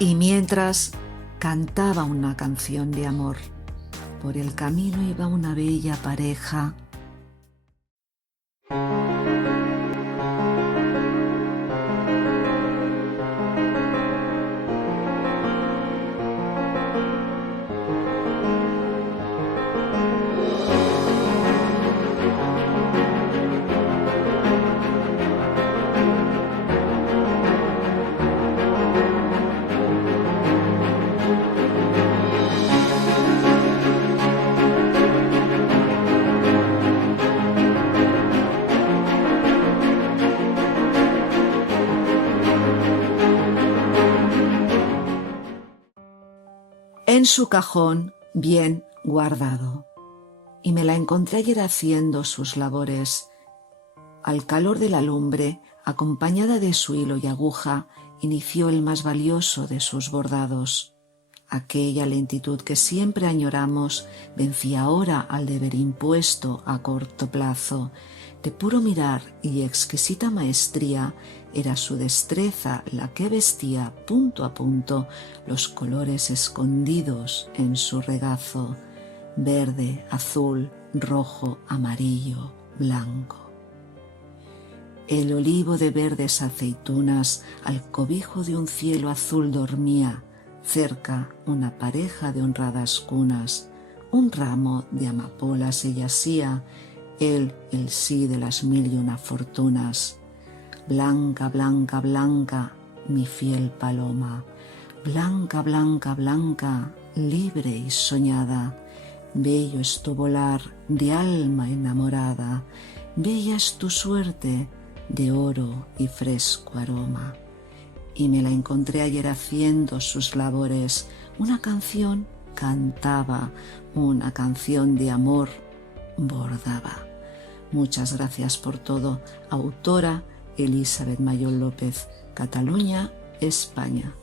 Y mientras cantaba una canción de amor, por el camino iba una bella pareja. En su cajón bien guardado, y me la encontré ayer haciendo sus labores. Al calor de la lumbre, acompañada de su hilo y aguja, inició el más valioso de sus bordados. Aquella lentitud que siempre añoramos vencía ahora al deber impuesto a corto plazo. De puro mirar y exquisita maestría era su destreza la que vestía punto a punto los colores escondidos en su regazo: verde, azul, rojo, amarillo, blanco. El olivo de verdes aceitunas al cobijo de un cielo azul dormía. Cerca una pareja de honradas cunas, un ramo de amapolas ella hacía, él el sí de las mil y una fortunas. Blanca, blanca, blanca, mi fiel paloma, blanca, blanca, blanca, libre y soñada. Bello es tu volar de alma enamorada, bella es tu suerte de oro y fresco aroma. Y me la encontré ayer haciendo sus labores. Una canción cantaba, una canción de amor bordaba. Muchas gracias por todo. Autora Elizabeth Mayol López, Cataluña, España.